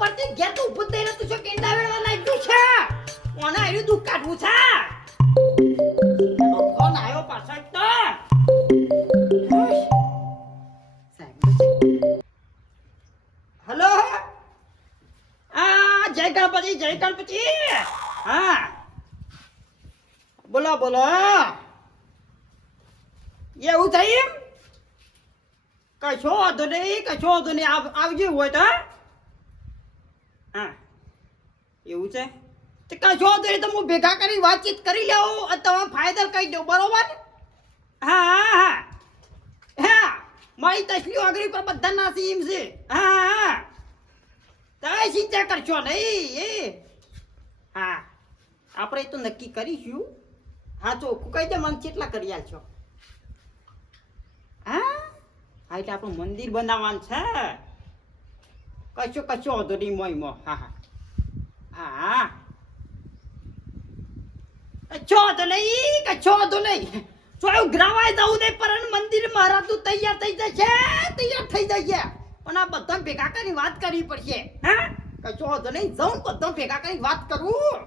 પડતી ઘેર તો ઊભું થઈને તું શું કેંડા વેળવા નાખ્યું છે કોને આયુ દુઃખ કાઢવું છે ફોન આવ્યો પાછો જ તો હલો જય ગણપતિ હા બોલો બોલો એવું થયું કશો વાંધો નહીં આવજો હોય તો હા એવું છે તો કશો વાંધો નહીં તો હું ભેગા કરી વાતચીત કરી લઉં અને તમે ફાયદો કહી દઉં બરોબર હા હા હા હા મારી તસલીઓ આગળ પર બધા નાસી એમ છે હા હા તમે ચિંતા કરશો નહીં એ હા આપણે તો નક્કી કરીશું હા ચોખ્ખું કહી દે મને કેટલા કરી આલશો હા હા એટલે આપણું મંદિર બનાવવાનું છે કશો વાંધો નહીં મોય હા હા હા કશો વાંધો નહીં જો એવું ગ્રાવાય જવું નહીં પણ મંદિર મારા તું તૈયાર થઈ જશે પણ આ બધા ભેગા કરી વાત કરવી પડશે હા કશો વાંધો નહીં જાઉં બધા ભેગા કરી વાત કરું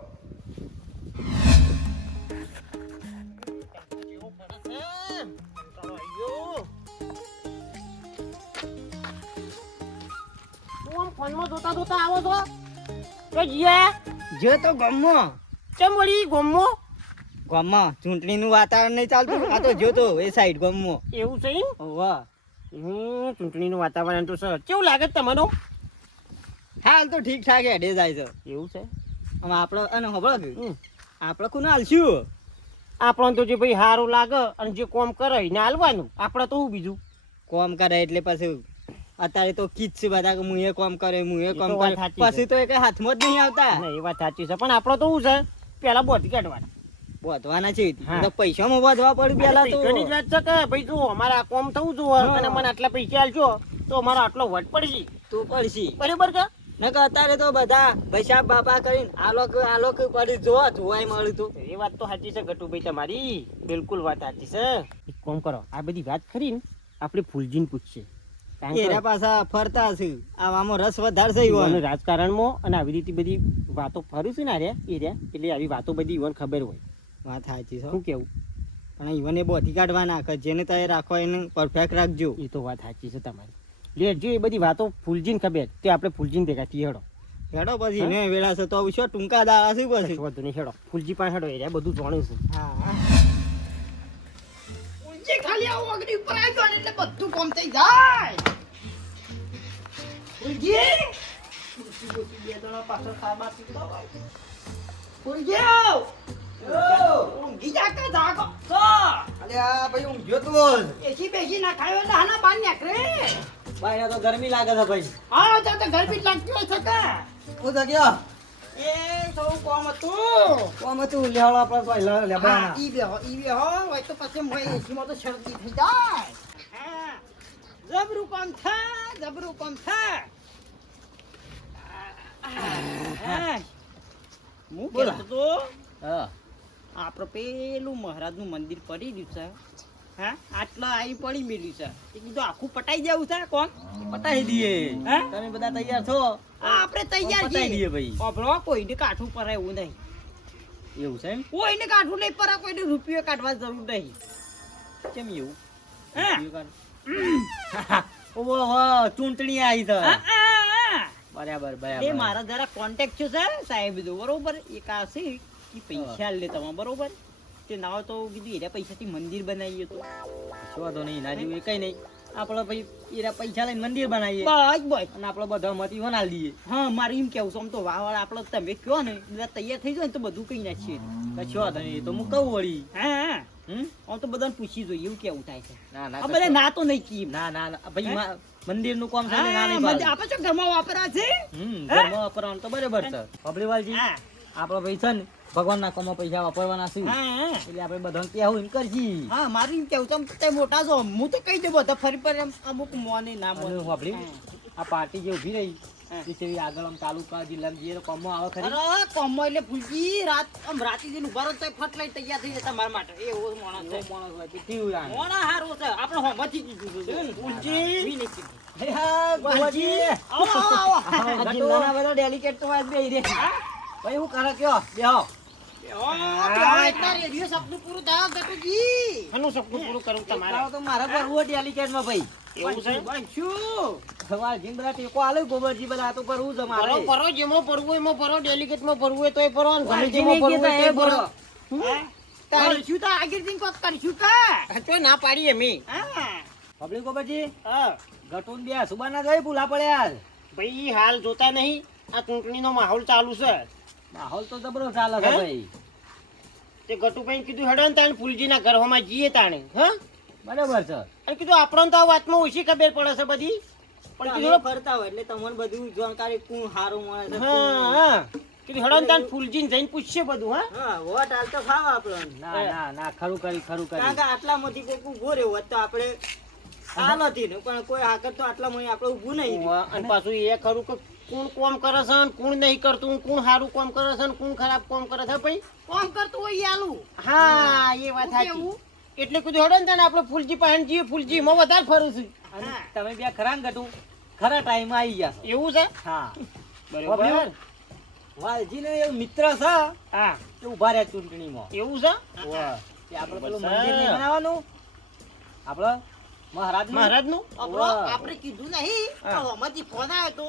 ફોનમાં જોતા આવો છો તો જે તો ગમમાં કેમ વળી ગામમાં ચૂંટણીનું વાતાવરણ નહીં ચાલતું આ તો જોતો એ સાઈડ ગામમાં એવું છે વાહ ચૂંટણીનું વાતાવરણ તો સર કેવું લાગે તમારું હાલ તો ઠીક ઠાક હેડે જાય છે એવું છે હવે આપણે અને ખબર આપણે કોને હાલશું આપણને તો જે ભાઈ સારું લાગે અને જે કોમ કરે એને હાલવાનું આપણે તો શું બીજું કોમ કરે એટલે પછી અત્યારે તો કીચ છે બધા કે હું એ કોમ કરે પછી તો એ કઈ હાથમાં જ નહીં આવતા એ વાત સાચી છે પણ આપણે તો શું છે પેલા બોધી કાઢવાના બોધવાના છે તો પૈસામાં બોધવા પડે પેલા તો એની જ વાત છે કે ભાઈ જો અમારે આ કોમ થવું જોઈએ અને મને આટલા પૈસા આલજો તો અમારો આટલો વટ પડશે તો પડશે બરાબર કે નકર અત્યારે તો બધા પૈસા બાપા કરીને આલોક પડી જોવાય મળ્યું તું એ વાત તો સાચી છે ગટુભાઈ તમારી બિલકુલ વાત સાચી છે એક કામ કરો આ બધી વાત કરીને આપણે ફૂલજીને પૂછીએ એના પાછા ફરતા છે આવામાં રસ વધારે છે રાજકારણમાં અને આવી રીતે બધી વાતો ફરું છું ને એરિયા એટલે આવી વાતો બધી ઈવન ખબર હોય વાત સાચી છે શું કેવું પણ ઈવન એ બોધી કાઢવાના કે જેને તમે રાખો એને પરફેક્ટ રાખજો એ તો વાત સાચી છે તમારી લેજો એ બધી વાતો ફૂલજીને ખબર તે આપણે ફૂલજીને ભેગા થી હેડો પછી એને વેળા છે તો શું ટૂંકા દાડા છે પછી વધુ નહીં હેડો ફૂલજી પાસે હેડો એરિયા બધું જાણ્યું છે હા જે ખાલી આવું અગડી ઉપર આવ્યો ને એટલે બધું કામ થઈ જાય ફૂલજી બે જણા પાછળ ખાવા ફૂલજી ઊંઘી જા કે જાગો તો અલે આ ભાઈ હું જોતો એસી બેસી ના ખાયો એટલે હાના બાર નીકળે ભાઈ તો ગરમી લાગે છે ભાઈ હા તો ગરમી લાગતી હોય છે કે હું તો ગયો એ તો કોમ હતું કોમ તું લેવાળો આપણે પહેલા લેવાના ઈ બેહો હોય તો પછી મોય એસી માં તો શરદી થઈ જાય હા જબરું કામ થા હું કહેતો તો હા આપણે પેલું મહારાજનું મંદિર પડી રહ્યું છે હા આટલા આવી પડી મેલ્યું છે એ કીધું આખું પટાઈ જવું છે કોણ પટાઈ દઈએ હે તમે બધા તૈયાર છો આપણે તૈયાર પટાઈ દઈએ ભાઈ આપણો કોઈને કાઠું પરાય એવું નહીં એવું છે એમ કોઈને કાઠું નહીં પરા કોઈને રૂપિયો કાઢવા જરૂર નહીં કેમ એવું હા ઓહો ચૂંટણી આવી છે બરાબર એ મારા જરા કોન્ટેક્ટ છે સાહેબ જો બરોબર એક આ છે કે પૈસા લે તમે બરોબર તે ના તો કીધું એના પૈસાથી મંદિર બનાવીએ તો વાંધો નહીં ના જેવું કઈ નહીં આપણે ભાઈ એના પૈસા લઈને મંદિર બનાવીએ બસ અને આપણે બધા મતી વનાલ દઈએ હા મારે એમ કેવું છે આમ તો વાળ આપણે તમે કહો ને બધા તૈયાર થઈ જાય ને તો બધું કઈ નાખીએ કશો વાંધો નહીં તો હું કહું વળી હા આમ તો બધાને પૂછી જોઈએ એવું કેવું થાય છે ના ના આ બધા ના તો નહીં કી ના ભાઈ મંદિર નું કામ છે ને ના નહીં આપણે તો ઘરમાં વાપરા છે ઘરમાં વાપરવાનું તો બરાબર છે પબલીવાલજી આપણે ભાઈ છે ને ભગવાન ના કામમાં પૈસા વાપરવાના છે એટલે આપણે બધાને કહેવું એમ કરજી હા મારું એમ કેવું છે તમે મોટા છો હું તો કહી દઉં બધા ફરી પર અમુક મોને ના મોને વાપરી આ પાર્ટી જે ઉભી રહી એ આગળ આમ તાલુકા જિલ્લામાં જઈએ તો કોમમાં આવે ખરી અરે કોમમાં એટલે ફૂલજી રાતી જઈને ઉભા રહો તો ફટ લઈ તૈયાર થઈ જતા મારા માટે એવો માણસ છે માણસ હોય પીઠી મોણા હારો છે આપણે હોમાંથી કીધું છે ફૂલજી હે હા ગોવાજી આવો આવો આવો આ જિલ્લાના બધા ડેલિકેટ તો આજ બેહી રે ભાઈ હું કરે કયો બેહો એટલા રેડિયો સપનું પૂરું થાય ગટુજી. આનું સપનું પૂરું કરવું તમારે તો મારા પર હું ડેલિકેટમાં ભાઈ એવું છે બનશું. સવાલ જીન બધા ટેકો આલે ગોબરજી બધા આ તો કરવું છે મારે પરો પરો જેમાં ભરવું એમાં ભરો ડેલિકેટમાં ભરવું હોય તોય ભરો અને ગમે વાલજી જેમાં નહીં ભરવું હોય કહેતા તોય એ ભરો ભરો. કરશું તો આગળ જઈને કોક કરશું કા. તો ના પાડીએ અમે હા. પબ્લિક ગોબરજી હા ગટુન બે સુબાના જઈ ભૂલા પડ્યા ભાઈ હાલ જોતા નહીં આ ચૂંટણીનો માહોલ ચાલુ છે માહોલ તો જબરો ચાલે છે હે? ભાઈ તે ગટુભાઈ કીધું હેડો ને તાણે ફૂલજીના ઘરમાં જઈએ તાણે હા બરાબર છે અને કીધું આપણને તો આ વાતમાં ઓછી ખબર પડે છે બધી પણ તમે કીધું ફરતા હોય એટલે તમને બધું જાણકારી કોણ હારું મળે છે હા હા કીધું હેડો ને તાણે ફૂલજીને જઈને પૂછીએ બધું હા હા વોટ હાલ તો ખાવ આપણને ના ના ના ખરું કરી કારણ કે આટલામાંથી કોઈક ઊભો રહ્યો હોત તો આપણે આ નથી ને પણ કોઈ આગળ તો આટલામાં આપણે ઊભું નહીં અને પાછું એ ખરું કે કોણ કોમ કરે છે ને કોણ નહીં કરતું કોણ સારું કોમ કરે છે ને કોણ ખરાબ કોમ કરે છે ભાઈ કોમ કરતું હોય ઈ આલું. હા એ વાત સાચી કેવું? એટલે કીધું હેડો ને તાણે આપણે ફૂલજી પાસે જઈએ ફૂલજી માં વધારે ફરું છું અને તમે બે ખરા ને ગટુ ખરા ટાઈમ આવી ગયા છો. એવું છે હા બરોબર વાલજીને એવું મિત્ર છે હા કે ઉભા રહ્યા ચૂંટણીમાં એવું છે વાહ. કે આપણે પેલું બરાબર. મંદિર નહીં બનાવવાનું આપણે મહારાજનું? મહારાજનું આપણો વાહ. આપણે કીધું નહીં હા. તો આમાંથી ફોન આવ્યો તો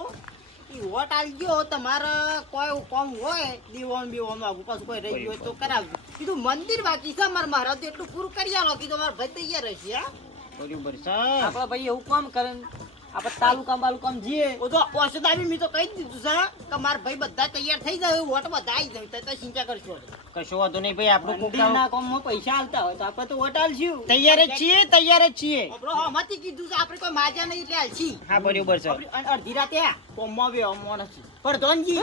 ઈ વોટ આલજો તમારે કોઈ કોમ હોય દીવાન બીવાન આગુ પાછું કોઈ રહી ગયું હોય તો કરાવજો. કીધું મંદિર બાકી છે મારા મહારાજ તો એટલું પૂરું કરી આલો. કીધું મારા ભાઈ તૈયાર હશે. હા બરોબર છે આપણે ભાઈ એવું કામ કરે ને આપણે તાલુકા બાલુકામ જઈએ ઓ તો ઓસદાવી મેં તો કહી જ દીધું છે કે મારા ભાઈ બધા તૈયાર થઈ જાય વોટ બધા આવી જાય તો ચિંતા કરશો. કશો વાંધો નહીં ભાઈ આપણું કોક મંદિરના કામમાં પૈસા આલતા હોય તો આપણે તો વોટ આલશું તૈયાર જ છીએ તૈયાર જ છીએ આપણો આમાંથી કીધું છે આપણે કોઈ માજા નહીં એટલે હાલશી. હા બરોબર છે આપણે અડધી રાતે કોમમાં બી અમો નથી પણ ધોનજી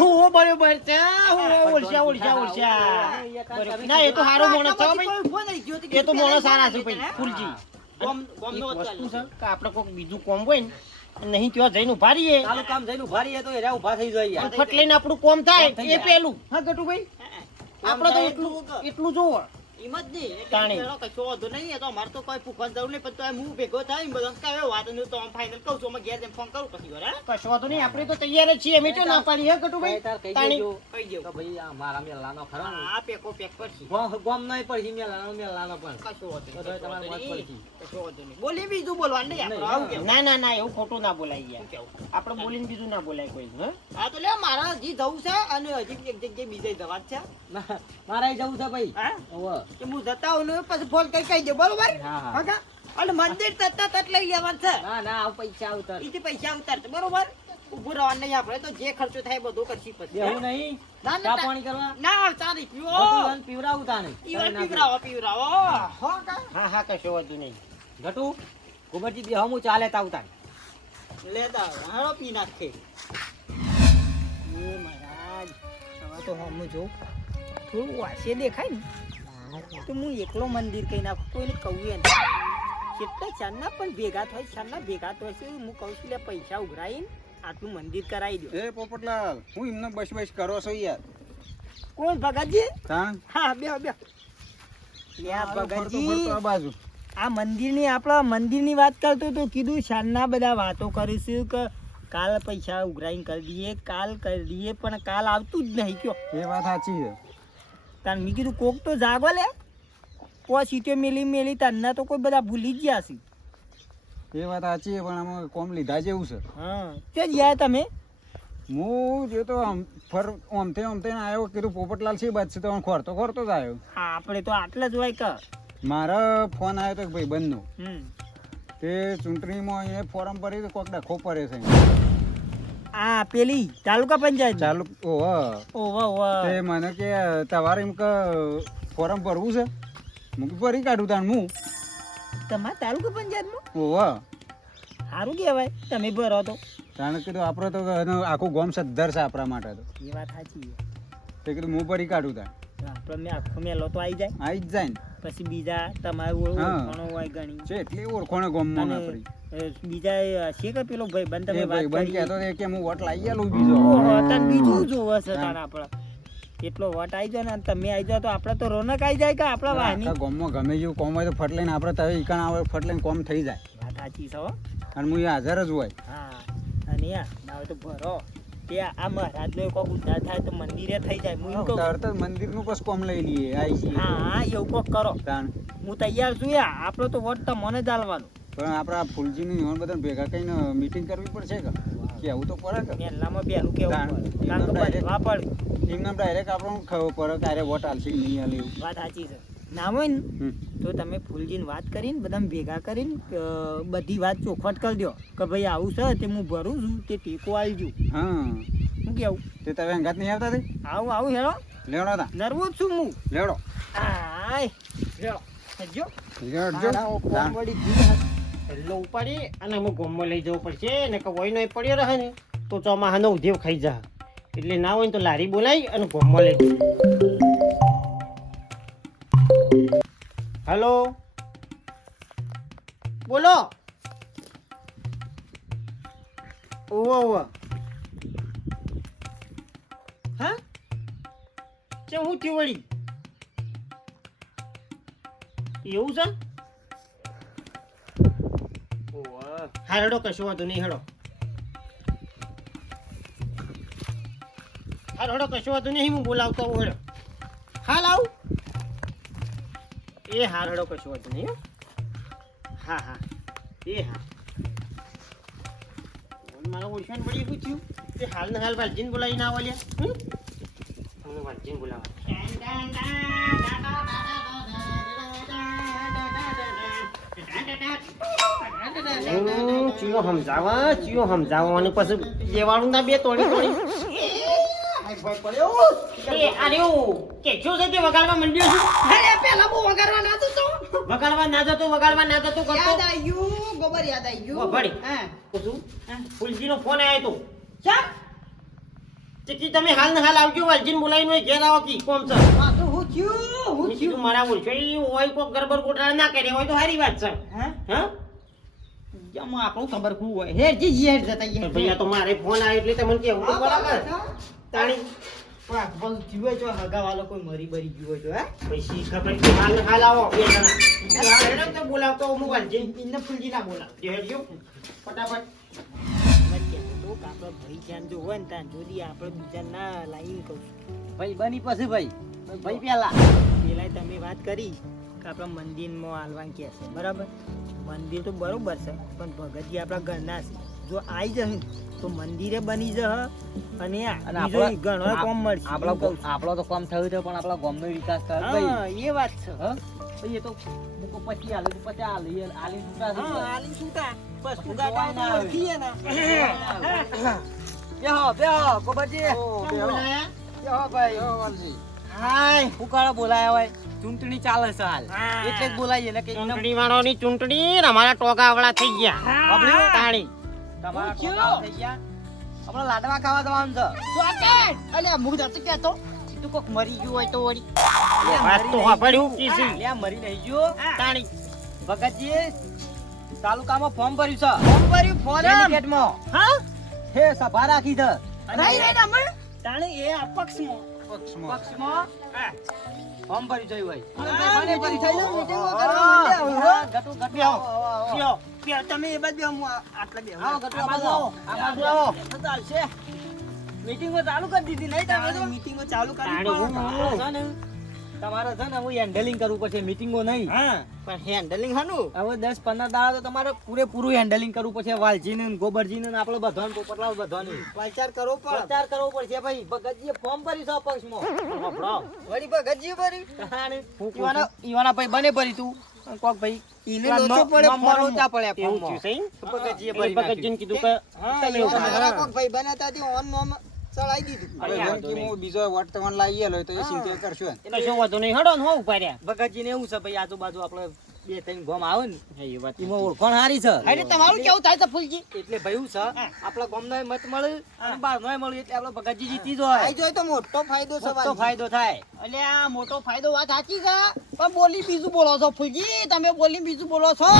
ઓ બરોબર છે ઓળશા ઓળશા ઓળશા ના એ તો સારો માણસ છે ભાઈ એ તો માણસ સારા છે ભાઈ ફૂલજી એક વસ્તુ છે કે આપણે કોઈક બીજું કોમ હોય ને નહીં ત્યાં જઈને ઉભા રહીએ તાલુકામ જઈને ઉભા રહીએ તો એરા ઉભા થઈ જાય અને ફટ લઈને આપણું કોમ થાય થઈ એ જાય. પેલું હા ગટુભાઈ આપણે તો થાય એટલું એટલું એટલું જોવો એમ જ નહીં એટલે તાણી. પેલો કશો વાંધો નહીં. એ તો અમારે તો કોઈ પૂછવાની જરૂર નહીં પણ તો હું ભેગો થાય ને બધા કયો વાત નહીં તો આમ ફાઇનલ કહું છું અમે ઘેર જઈને ફોન કરું પછી વાર કશો વાંધો નહીં આપણે તો તૈયાર જ છીએ અમે તો ના પાડીએ હે ગટુભાઈ તાર કહી તાણી. દેજો કહી દેવું. કે ભાઈ આ મારા મેલાનો ખરો ને આ પેકો પેક કરશી. ગોમ નહીં પડશે મેલાનો પણ કશો વાંધો તો નહીં, તમારે કશો વાંધો વાત નહીં. કશો વાંધો નહીં. બોલી બીજું બોલવાનું નહીં આપણે. આવું કેવું? ના ના ના એવું ખોટું ના બોલાય યાર કેવું? આપણે બોલીને બીજું ના બોલાય કોઈ હા હા તો લે મારા હજી જવું છે અને હજી એક જગ્યાએ બીજે જવા જ છે. મારે જવું છે ભાઈ હા ઓવે. કે હું જતા હોઉં ને પછી ફોન કઈ કહી દે બરોબર. હા, હા. હા કા? અને મંદિર તરત તરત લઈ લેવાનું છે. ના ના આવ પૈસા ઉતર ઈથી પૈસા ઉતારશે બરોબર. ઊભું રહેવાનું નહીં આપણે તો જે ખર્ચો થાય એ બધું કરશી પછી. દેવું નહીં ના, ના, ચા ના. પાણી કરવા ના ચાલી પીવો. ગટુવાન પીવડાવું તાને ઈવન પીવરાવો પીવરાવો. હો કા? હા હા કશો વાંધો નહીં ગટુ ગોબરજી બે હમું ચાલે તાવ તાને લેતા આવો. હાલો પી નાખે. એ મહારાજ હવે તો હમું જોઉં થોડું વાસે દેખાય ને તો હું એકલો મંદિર કઈ નાખું કોઈને કહું નહીં. કેટલા ચાંદના પણ ભેગા થાય ચાંદના ભેગા થાય છે હું કહું છું લે પૈસા ઉઘરાઈને આટલું મંદિર કરાવી દો. એ પોપટલાલ હું એમને બસ બસ કરો છો યાર કોણ ભગતજી? તાણ હા બે બે લે આ ફરતો ભગતજી ફરતો આ બાજુ આ મંદિરની આપણા મંદિરની વાત કરતો તો કીધું શાનના બધા વાતો કરીશું કે કાલ પૈસા ઉઘરાઈને કરી દઈએ કાલ કરી દઈએ પણ કાલ આવતું જ નહીં કયો. એ વાત સાચી છે તાન મેં કીધું કોક તો જાગો લે કોઈ સીટો મેલી તારના તો કોઈ બધા ભૂલી જ ગયા છે. એ વાત સાચી છે પણ આમાં કોમ લીધા જેવું છે હા કે ગયા તમે હું જો તો ઓમતે આવ્યો કીધું પોપટલાલ છે બાદ છે તો ખોરતો જ આવ્યો હા આપણે તો આટલા જ હોય કે મારા ફોન આવ્યો તો ભાઈ બંધનો હમ તે ચૂંટણીમાં અહીંયા ફોરમ ભરી તો કોક ડખો પડે છે આ પેલી તાલુકા પંચાયત ચાલુ ઓહો તે મને કે તમારે એમ કે ફોરમ ભરવું છે હું કીધું ભરી કાઢું તાણ હું તમારા તાલુકા પંચાયતમાં ઓવા સારું કહેવાય તમે ભરો તો. તાણે કીધું આપણે તો એનું આખું ગોમ સદ્ધર છે આપણા માટે તો એ વાત સાચી છે. તે કીધું હું ભરી કાઢું તાણ આપણે આખો મેલો તો આવી જાય આવી જ જાય ને પછી બીજા તમારું હા. ઓળખાણો હોય ઘણી છે એટલી ઓળખોણે ગોમમાં અને આપણી બીજા છે કે પેલો ભાઈબંધ તમે એ વાત ભાઈ બંધ કરી? કહેતો હતો કે હું વોટ લાવી આલું બીજો ઓહો, તાન બીજું જોવે છે તાન આપણે એટલો વટ આવી જાય ને અને તમે આવી જાઓ તો આપણે તો રોનક આવી જાય કે આપણા વાહની આખા ગોમમાં ગમે જેવું કોમ હોય તો ફટ લઈને આપણે તવે ઈકણ આવે ફટ લઈને કોમ થઈ જાય વાત સાચી છે હો. અને હું એ હાજર જ હોય. હા અને ના તો ભરો કે આ મહારાજનો કોક ઉદ્ધાર થાય તો મંદિરે થઈ જાય હું એમ કહું. તરત જ મંદિરનું પછી કોમ લઈ લઈએ આઈ છીએ. હા એવું કોક કરો તાણ. હું તૈયાર છું યાર આપણો તો વોટ તો મને જ આલવાનો. પણ આપણા ફૂલજીની ઈવન બધા ભેગા કઈને મીટિંગ કરવી પડશે કે કેવું તો પડે કે પહેલામાં પહેલું કેવું તાણ. પડે. કારણ કે બનવા પડે. એમને ડાયરેક્ટ આપણને ખબર પડે કે અરે વોટ આલશે કે નહીં આલે એવું. વાત સાચી છે ના હોય ને હમ. તો તમે ફૂલજીને વાત કરીને બધા ભેગા કરીને બધી વાત ચોખવટ કરી દો કે ભાઈ આવું છે તે હું ભરું છું તે ટેકો આવી ગયું હા હું કેવું તે તમે હંગાત નહીં આવતા તે આવું હેરો લેવડો તા નર્વસ છું હું લેવડો આય હેરો જો લેવડજો તાણ. હેલ્લો ઉપાડી અને અમુક ગોમમાં લઈ જવું પડશે ને કે વહીનો એ પડ્યો રહે ને તો ચોમાહાનો ઉધેવ ખાઈ જા એટલે ના હોય ને તો લારી બોલાવી અને ગોમમાં લઈ જવું. હેલો બોલો. ઓવો હા ચમ હું થયું વળી એવું છે. હા હેડો કશો વાંધો નહીં હેડો. હાલ હેડો કશો વાંધો નહીં હું બોલાવતો હું હેડો. હાલ આવું એ હાલ હેડો કશો વાંધો નહીં હો. હા હા એ હા મારા ઓળખાણ પડી શું થયું તે હાલ ને હાલ વાલજીને બોલાવીને આવો લ્યા. તમને વાલજીને બોલાવા ચિયો સમજાવવા અને પછી દેવાળું ના બે તોડી તોડી વગાડવા માંડ્યો છું. અરે પેલા હું વગાડવા ના જતો. વગાડવા ના જતો કરતો. યાદ આવ્યું ગોબર યાદ આવ્યું. વગાડી. હા શું ફૂલજીનો ફોન આવ્યો તો ચા તે કી તમે હાલ ને હાલ આવજો વાલજીને બોલાવીને ઘેર આવો કી કોમ છે. આ તો હું થયું મેં કીધું મારા ઓળખો હોય કોક ગરબર ગોટાળા ના કરે હોય તો સારી વાત છે. હા હા જમો આપણું ખબર શું હોય હેરજી હેર જતા પણ ભૈયા તો મારે ફોન આવ્યો એટલે તમને કેવું તો બરાબર તાણી હગાવાલો કોઈ મરી બરી ગયો હોય તો હે પૈસી ખબર કે હાલ ને હાલ આવો બે જણા હાલ હેડો તો બોલાવતો હું વાલજી ઇન્ને ફૂલજી ના બોલા હેડજો ફટાફટ. તો આપણો ભાઈ ધ્યાન જો હોય ને ત્યાં જોડી આપણે બીજા ના લાઈન કહું ભાઈ બની પછી ભાઈ ભાઈ પેલા પેલા તમે વાત કરી કે આપણા મંદિરમાં હાલવાનું કે છે બરાબર મંદિર તો બરોબર છે પણ ભગતજી આપણા ઘરના છે જો આવી જશે ને તો મંદિરે બની જશે અને ઘણો કોમ મળશે આપણો તો કામ થયું છે પણ આપણા ગામનો વિકાસ કર હા એ વાત છે ભાઈ એ તો મૂકો પછી આલે પછી આલી છૂટા હા આલી છૂટા બસ તું ગાડા ના ઓળખીએ ને બેહો ગોબરજી બેહો ભાઈ હાય ઉકાળો બોલાયા હોય ચૂંટણી ચાલે છે હાલ એટલે જ બોલાઈએ ને કે ચૂંટણી વાળોની ચૂંટણી ને અમારા ટોગાવડા થઈ ગયા તાણી તમારા ટોકા થઈ ગયા આપણે લાડવા ખાવા જવાનું છે ચોકેટ અલ્યા મુખ દસ કેતો તું કોક મરી ગયું હોય તો વળી વાત તો સાંભળ્યું કીસી અલ્યા મરી નહીં ગયો તાણી ભગતજી તાલુકામાં ફોર્મ ભર્યું છે ડેલિગેટમાં હા હે સભા રાખી છે રહી રહી અમે તાણે એ અપક્ષમાં પક્ષમાં ફોર્મ ભર્યું છે ભાઈ ગટુ બ્યો તમે એ બાજુ આટલા બે આવો ગટુ આ બાજુ આવો ચાલશે મીટિંગો ચાલુ કરી દીધી નહીં તમે તો મીટિંગો ચાલુ કરી તાણે હું તમારે છે ને હું હેન્ડલિંગ કરવું પડશે મીટિંગો નહીં હા પણ હેન્ડલિંગ હાનું હવે 10-15 દાડા તો તમારે પૂરેપૂરું હેન્ડલિંગ કરવું પડશે વાલજીને ને ગોબરજીને ને આપણો બધાને પોપટલાલ બધાને પ્રચાર કરવો પડે પ્રચાર કરવો પડશે ભાઈ ભગતજીએ ફોર્મ ભર્યું છે અપક્ષમાં વળી ભગતજી ભરી ઈવાના ભાઈ બને ભરી તું કોક ભાઈ ઈને લોચો પડે લોચા પડે એવું થયું છે ભગતજીએ એટલે ભરી ભગતજીને કીધું કે તમે એવું કરો. કોક ભાઈ બનાતા હતી ઓન નોમ ચડાઈ દીધું હવે જેમ કે હું બીજો વોટ તમને લાવી આલ્યો તો એ ચિંતા કરશો ને. કશો વાંધો નહીં હેડો ને હો ઉભા રહ્યા. ભગતજીને એવું છે ભાઈ આજુબાજુ આપણે 2-3 ગામ આવે ને હા, એ વાત એમાં ઓળખાણ હારી છે એટલે તમારું કેવું થાય છે ફૂલજી એટલે ભાઈ છે આપણા ગામનો મત મળે અને બહારનો મળે એટલે આપણે ભગતજી જીતી જાય આઈ જોય તો મોટો ફાયદો છે મોટો ફાયદો થાય એટલે આ મોટો ફાયદો વાત સાચી છે પણ બોલી બીજું બોલો છો ફૂલજી તમે બોલી બીજું બોલો છો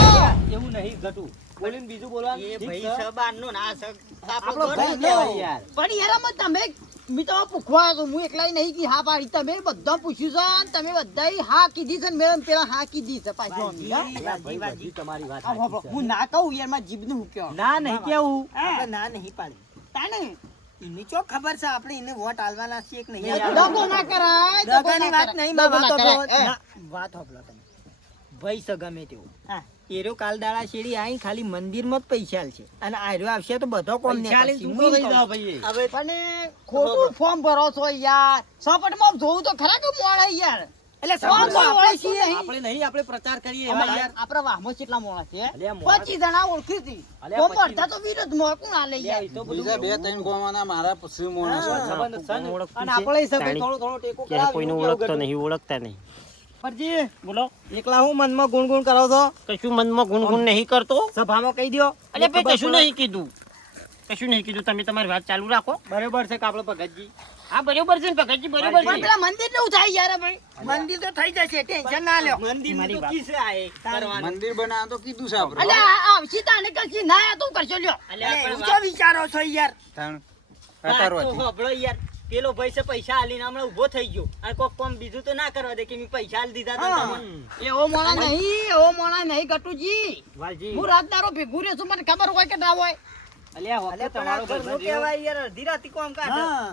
એવું નહીં ઘટું બોલીને બીજું બોલવાનું એ ઠીક ભાઈ છે. સબાન નો ના છે આપણો ભાઈ કહેવાય યાર પણ યાર તમે મેં તો પૂછવા આવ્યો છું. હું એકલાય નહીં કી હા પાડી. તમે બધા પૂછ્યું છે અને તમે બધાય હા કીધી છે ને મેં પેલા હા કીધી છે પાછી અમી, હા? બધી તમારી વાત આ વાપરો. હું ના કહું યાર મારા જીભનું હું કહું. ના નહીં કેવું આપણે ના નહીં પાડી. તાને એની ચો ખબર છે આપણે એને વોટ આલવાના છીએ કે નહીં દગો ના કરાય, દગો દગાની ના વાત કરાય. નહીં દગો માં ના વાત કરાય. હોભળો. એ. ના, વાત હોભળો તમે ભાઈ છે ગમે તેવું હા. એરો કાલ દાડા શેરી આઈ ખાલી મંદિરમાં જ પૈસા આલશે અને આયરો આવશે તો બધો કોમ ને પૈસા લઈને કરશે. ઊંઘો હું થઈ કહું. જાઓ ભાઈ. હવે પણ ખોટું ફોર્મ ભરો છો યાર. સપટમાં જોવું તો ખરા કે મોડા યાર. એટલે ફોર્મ તો આપણે આપણે છીએ. આપણે નહીં આપણે પ્રચાર કરીએ એવા અમારા- યાર આપણા વાહમાં કેટલા મોણા છે? અલ્યા મોણા. 25 જણા ઓળખી હતી. અલ્યા ફોર્મ 25 ભરતા તો વિરોધમાં કોણ આલે યાર? એ તો બધું બીજા બે ત્રણ ગોવાના મારા પછી મોણા છે. સંબંધ છે ને. ઓળખતું અને છે. આપણે હિસાબે તાણી. થોડો થોડો ટેકો ક્યારે કરાવીએ, કોઈને એવું ઓળખતો કેવું નહીં ઓળખતા નહીં ફરજી બોલો એકલા હું મનમાં ગુણગુણ કરો છો કશું મનમાં ગુણગુણ નહીં કરતો સભામાં કહી દો અલે ભાઈ કશું નહીં કીધું તમે તમારી વાત ચાલુ રાખો બરોબર છે કે આપણે ભગતજી હા બરોબર છે ને ભગતજી બરોબર પણ છે પેલા મંદિર નું થાય યાર ભાઈ. મંદિર તો થઈ જશે ટેન્શન ના લ્યો મંદિર મારી તો વાત. કિસે આયે કરવાનું. મંદિર બનાવવા તો કીધું છે આપણે. અલ્યા આ આવશે તાને કરશે ના આ તું કરશો લ્યો. અલે અરે, આપણે એવું તો વિચારો છો યાર તાણ. વાત તો અતારવાથી. હોભળો યાર. પેલો ભાઈ છે પૈસા આલીને હમણાં ઊભો થઈ ગયો અને કોક કામ બીજું તો ના કરવા દે કે મેં પૈસા આલી દીધા તા હા. તમને. એવો મોણા નહીં, એવો મોણા નહીં ગટુજી. વાલજી હું રાતદારો ભેગું રહ્યો છું, મને ખબર હોય કે ના હોય. અલ્યા હોકે અલે પણ તમારો આ ઘરનું ભાઈબંધ કહેવાય યાર અડધી રાતી કોમ કાઢે હા.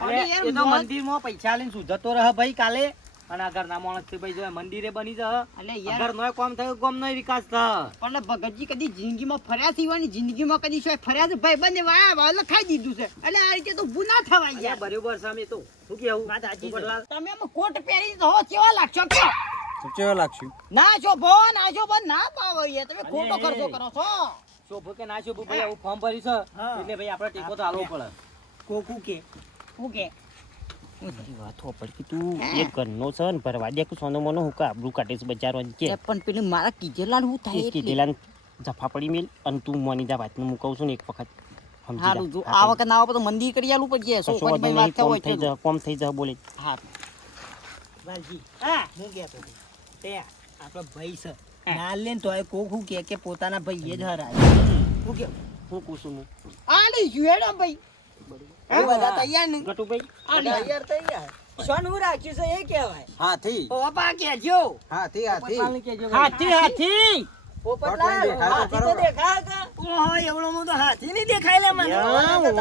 અને અરે, યાર એ તો મોત- મંદિરમાં પૈસા આલીને શું જતો રહે ભાઈ કાલે અને આ ઘરના માણસ છે ભાઈ જો મંદિરે બની જાય અલે યાર ઘરનો કામ થયો ગામનો વિકાસ થાય. પણ ભગતજી કદી જિંદગીમાં ફર્યા સિવાયની જિંદગીમાં કદી શું ફર્યા છે ભાઈ બંને વાહ લખાઈ દીધું છે. એટલે આ રીતે તો ઊભું ના થવાય અલ્યા યાર. બરોબર સામે તો શું કેવું વાત સાચી છે. પોપટલાલ? તમે આમાં કોટ પહેરી તો હો કેવા લાગશો કયો? તો કેવા લાગશું? ના છો ભો ના છો ભો ના પાવો યાર. તમે ખોટો અલે. ખર્ચો કરો છો. શોભો કે ના શોભો ભાઈ આવું ફોર્મ ભર્યું છે હા. એટલે ભાઈ આપણે ટેકો તો આલવો પડે. કોકુ કે હું કે મારી વાત હોપડ કે તું એક ઘરનો છે ને ભરવા દે કે સોનો મોનો હું કા આબરૂ કાઢે છે બજારો કે પણ પેલું મારા કીધેલા હું થાય એ એટલે. કીધેલા જફા પડી મેલ અને તું મોની જા વાતનું હું કહું છું ને એક વખત સમજી જા. હારું જો આ વખત ના આવે તો મંદિર કરી આલું પડશે. કશો સોપારી વાંધો ભાઈ વાત નહીં, થયો કોમ હોય થઈ તો. જા કોમ થઈ જા બોલે હા વાલજી હા હું કહેતો હતો તે આપણો ભાઈ છે ના લે ને તોય કોકુ કે પોતાના ભાઈએ જ હરાય હું કે હું પૂછું હું આલી જુએડો ભાઈ. એ બધા તૈયાર ને ગટુભાઈ આલી તૈયાર તૈયાર સોન હું રાખ્યું છે એ કહેવાય હાથી ઓપા કેજો હાથી હાથી પોપટલાલને કહેજો ભાઈ. હાથી હાથી પોપટલાલ દેખાય તો હાથી તો ખરો. દેખાય કે ઓહો એવડો મોટો હાથી નહીં દેખાય લે મને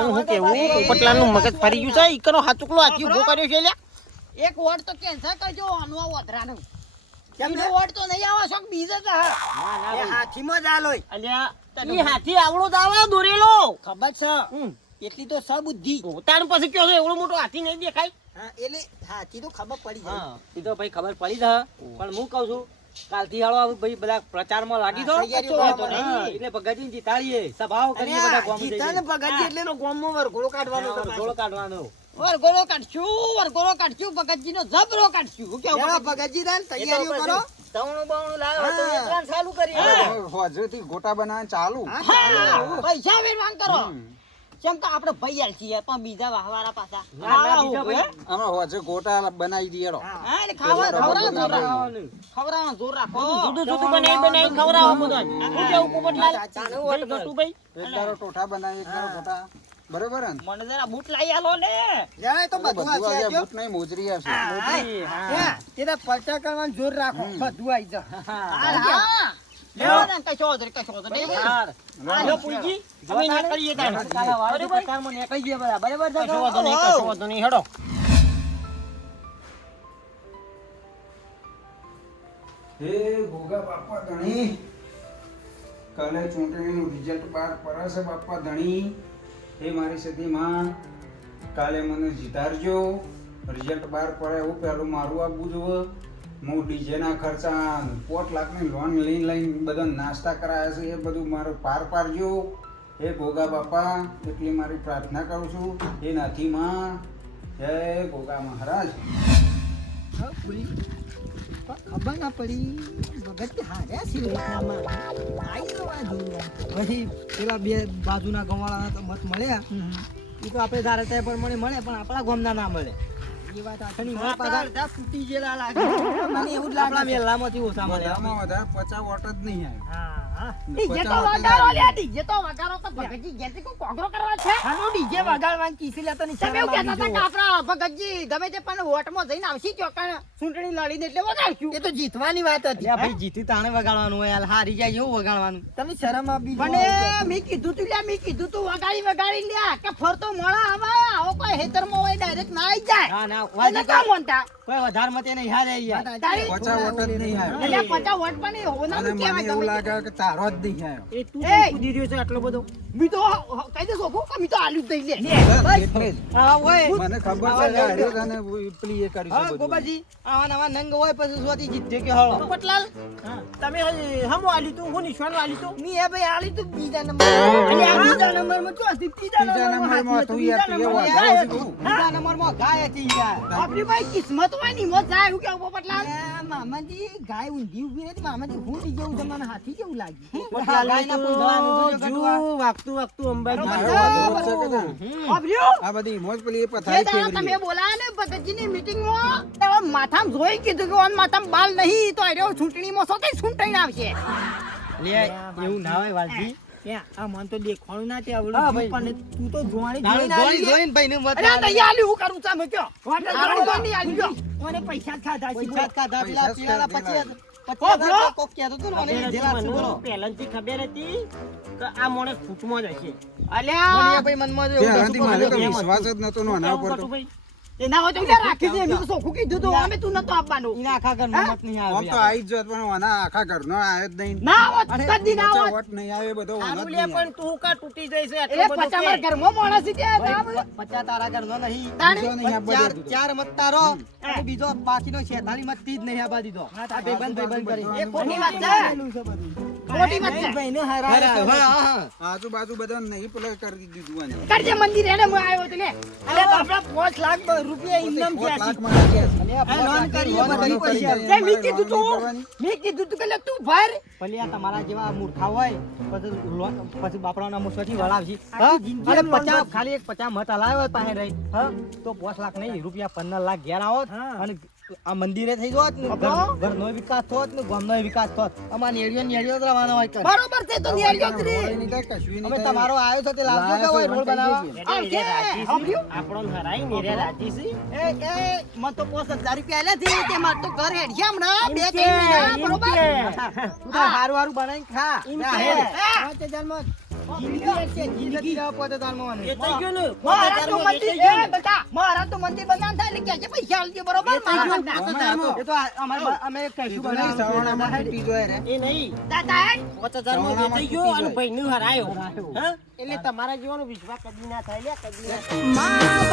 હું કેવું પોપટલાલનું મગજ ફરી ગયું છે ઈકનો હાચુકલો હાથી ઊભો કર્યો છે લ્યા એક વોટ તો કેન્સલ કરજો આનું આ વધરાનું. કેમ બીજો વોટ તો નહીં આવે શોક બીજો જ હા. ના, ના, એ ભાઈ. હાથીમાં જ આલોય અલ્યા ઈ હાથી આવડો જ આવે દોરેલો ખબર છે એટલી તો સબુદ્ધિ તારું પાસે કયો છે એવડો મોટો હાથી નહીં દેખાય હા એટલે હાથી તો ખબર પડી જાય હા, એ તો ભાઈ ખબર પડી છે પણ હું કહું છું કાલથી હાલો આ ભાઈ બધા પ્રચારમાં લાગી દો હા, તૈયારીઓ હા, કરવા એટલે ભગતજી જીતાડીએ સભાઓ અને કરીએ બધા આ ગામ જીતાને ભગતજી એટલે એનો ગામમાં વરઘોડો કાઢવાનો તો ગોળ કાઢવાનો વરઘોડો કાઢશું ભગતજીનો જબરો કાઢશું. હું કેવું લેવા ભગતજી? ભગતજી તાન તૈયારીઓ કરો તવણું બવણું લાવો તો હા. વેચવાનું ચાલુ કરીએ હોજેથી ગોટા બનાવવાનું ચાલુ. હા, પૈસા વેરવાન કરો. હમ. કેમ કે આપણે ભાઈ આલ છીએ પણ બીજા વાહવાળા પાછા ના, ના, ખાવા બીજા ઉભે. ભાઈ. અમે હોજે ગોટા બનાવી દઈએ રો. હા, એટલે ખાવા ખવડાવવાનું જોર રાખો. ખાવાનું. ખવડાવવાનું જોર રાખો. જુદું જુદું બનાવી ખવડાવો બધાને. હું કેવું પોપટલાલ ચાલો, ભાઈ ગટુભાઈ એક દાડો ટોઠા બનાવી એક દાડો ગોટા. બરોબર ને? મને જરા બૂટ લાવી આલો ને. જાય તો બધું બધું આવશે આજે આજો. બૂટ નહીં, મોજરી આવશે. હા, એ તો પલટા કરવાનું જોર રાખો બધું આવી જાય હા. લેવો ને, કશો વાંધો નહીં. હાર. લો પુલજી અમે નીકળીએ તાણ. કાલા વાળા પ્રચારમાં નીકળી જઈએ બધા. બરાબર છે કશો વાંધો નહીં કશો વાંધો નહીં હેડો હે ભોગા બાપા ધણી, કાલે ચૂંટણીનું રિઝલ્ટ બહાર પડે છે બાપા ધણી. હે મારી સતી માં, કાલે મને જીતાડજો. રિઝલ્ટ બહાર પડે એવું પહેલું મારું આપવું જોવે. હું ડીજેના ખર્ચા 5 લાખની લોન લઈને બધા નાસ્તા કરાયા છે એ બધું મારું પાર પાડજો. હે ભોગા બાપા, એટલી મારી પ્રાર્થના કરું છું. હે નાથી માં, જય ભોગા મહારાજ. હા, પુરી. પણ ખબર ના પડી ભગત હાર્યા છે રીતનામાં. આઈ જવા જોયું. પછી પેલા બે બાજુના ગવાળાના તો મત મળ્યા એ તો આપણે ધારે ત્યાં પ્રમાણે મળે પણ આપણા ગામના ના મળે એ વાત આ શનિ મારા પાછા અડધા ફૂટી ગયેલા લાગે મને એવું જ આપણા લાગે છે. મેલામાંથી ઓછા મળે વધારેમાં વધારે 50 વોટ જ નહીં આવ્યો. હા ડીજે તો વગાડો લે, ડીજે તો વગાડો તો ભગતજી ઘેરથી કોઈ કોગરો કરવા છે? આનો ડીજે વગાડવાની કીસી લેતો નહીં. તમે એવું કહેતા હતા કે આપણા ભગતજી ગમે તે પણ વોટમાં જઈને આવશે ચોક્કસ ચૂંટણી લડીને એટલે વગાડશું. એ તો જીતવાની વાત હતી. અલ્યા ભાઈ જીતી તાણે વગાડવાનું હોય યાર, હારી જાય એવું વગાડવાનું. તમે શરમ આપી પણ મેં કીધું તું લ્યા, મેં કીધું તું વગાડી લ્યા કે ફરતો મોળા આવે આવો કોઈ હેતરમાં હોય ડાયરેક્ટ ના આવી જાય. ના ના એને વાજી કામ મોનતા કોઈ વધારે મત એને યાદ આવી યાર. તારી પચા વોટ જ નહીં આવ્યો. એટલે 50 વોટ પણ એ હોના અને નું મને કહેવાય એવું તમે. લાગે કે તારો જ નહીં આવ્યો. એ તું એ! કૂદી રહ્યો છે આટલો બધો મી તો કહી દે સોખું કે મી તો આલ્યું જ દઈ લે. એટલે જ. હા હોય મને ખબર છે કે હાર્યો છે અને પેલી એ કરી છે હા બધું. ગોપાજી આવા નવા નંગ હોય પછી સ્વાતી જીતજે કે હળો. પોપટલાલ તમે હમો આલી તું હું નિશાન આલી તું મી એ ભાઈ આલી તું બીજા નંબર. અને આ બીજા નંબરમાં શું હતી? ત્રીજા નંબરમાં તું યાર તું એ વાંધો છે તું. બીજા નંબરમાં ગાય હતી યાર. આપણી ભાઈ કિસ્મત હોય ની મોત જાય એવું કેવું પોપટલાલ. મામાજી ગાય ઊંધી ઉભી નથી. મામાજી હું લઈ જવું તમને હાથી જેવું લાગ્યું. ગાયના પૂંછડાનું જોજો ગટુઆ. વાગતું વાગતું અંબાજી હા, બરાબર. એવો વાંધો છે કે ના. આપ્યું? આ બધી મોજ પેલી એ જે પથારી દાડા ફેરવી. તમે બોલાયા ને ભગતજીની મીટિંગમાં તો માથામાં જોઈ કીધું કે ઓન માથામાં બાલ નહીં તો આર્યો ચૂંટણીમાં સો કઈ ચૂંટણી આવશે. લે એવું ના હોય વાલજી. ત્યાં આ મન તો દેખાણું ના તે આવડું હા, જીવ ભાઈ. પણ તું તો જોવાની જોઈને જોઈને ભાઈને મત અરે આલે. નહીં આલ્યું હું કરું છું કયો આપણે નહીં આલ્યું. મને પૈસા જ ખાધા છે. પૈસા જ ખાધા પેલા પૈસા જ પીળાના ખાધા. 50,000 કોક કહેતો હતો ને મને લીધેલા છે બોલો. પહેલાથી ખબર હતી કે આ માણસ ફૂટમાં જ હશે અલ્યા બોલીએ ભાઈ મનમાં જો એવું પહેલાથી કશું મારે તો કરજો. વિશ્વાસ જ નતો ને આના ઉપર તો. ભાઈ એ ના હોય તો ઉલ્યા રાખી દે મેં તો સોખું કીધું તું અમે તું નતો આપવાનું. એના આખા ઘરનું મત નહીં આવે આમ તો આવી જ જોત પણ આના આખા ઘરનો આવ્યો જ નહીં. ના હોત કદી ના પચા હોત. વોટ નહીં આવે એ બધો વાંધો સારું જ લે નહીં પણ તું કા તૂટી જાય છે એ આટલો બધો પચા કે? મારા ઘરમાં માણસ છે ના હોય. 50 તારા ઘરનો નહીં. તાણે? બીજો નહીં આપવા ચાર દેતું તો. ચાર મત તારો અને બીજો બાકીનો 46 મત થી જ નહીં આપવા દીધો. આ ભાઈબંધ કરી. એ ખોટી વાત છે. ખોટી વાત છે. ભાઈને હા, હરાવ્યો છે. હા, હા. આજુબાજુ બધા નહીં પેલો કરી દીધું આને. કરજે મંદિર એને હું આવ્યો તો લે. અરે બાપડા 5 લાખ રૂપિયા ઇનામ પોત થયા છે. લાખ માં લાગ્યા છે. આ લોન કરી એ લોન બધી કરી પૈસા. છે. તે મેં કીધું લોન તું કરવાની. મેં કીધું તું કે લે તું ભર. ભલે આ તમારા જેવા મૂર્ખા હોય પછી લોન પછી બાપડાના મુસવાથી વળાવશી આખી જિંદગી અને એમ લોન 50 બાપ. ખાલી એક 50 મત હલાવ્યો હોય પાસે રહી તો 5 લાખ નહીં રૂપિયા 15 લાખ ઘેર આવત હા. અને આ મંદિરે થઈ જોત ને અబ్బા. ઘરનો વિકાસ થોત ને ગામનો વિકાસ થોત અમાર નેડિયો જ રહેવાનો હોય કઈ. બરોબર છે તો નિયાળ્યો જ રે. કોઈ નહીં થાય, કશું નહીં અમે થાય. તમારો આવ્યો છો તે લાવજો કે હોય રોડ બનાવવા એટલે એ રાજી છે. સાંભળ્યું? આપણને હરાઈ ને રે રાજી છે. એ મને તો 5000 રૂપિયા આલ્યા છે તે મારે તો ઘર હેડ્યા હમણાં બે એમ ત્રણ મહિના કે, બરોબર તું તો હારું હારું બનાવીને ખા એમ ના, કે. હેડ. 5000 માં જિંદગી ના પોતે તારમાં એ થઈ ગયું ને મારા તો પોતાનું એ થઈ મંદિર ગયું એ બેટા મારા તો મંદિર બનાવવાનું થાય એટલે કે છે પૈસા આલજે બરોબર મારા એ તો અમે કહીશું કીધું નહીં, સવાણામાં તૂટી જાય રે. એ નહીં દાદા હે 50,000 માં વેચાઈ ગયો અને ભાઈનું હરાયો હરાયો. હા એટલે તમારા જેવાનો વિશ્વાસ કદી ના થાય લે કદી ના થાય. મારા